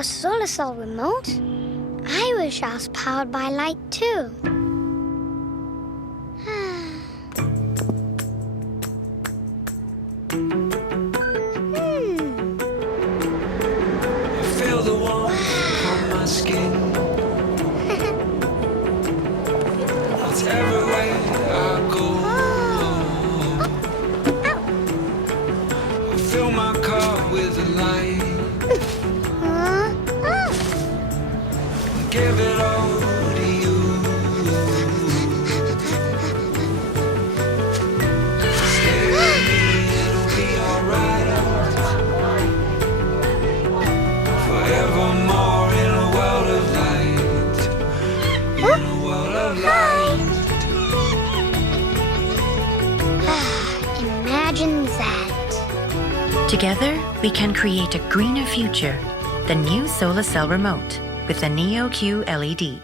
A solar cell remote? I wish I was powered by light too. I feel the warmth on my skin. It's everywhere I go. I fill my car with the light. Give it all to you. Stay with me, it'll be alright. Forevermore in a world of light. In a world of light. Imagine that. Together, we can create a greener future. The new solar cell remote with the Neo QLED.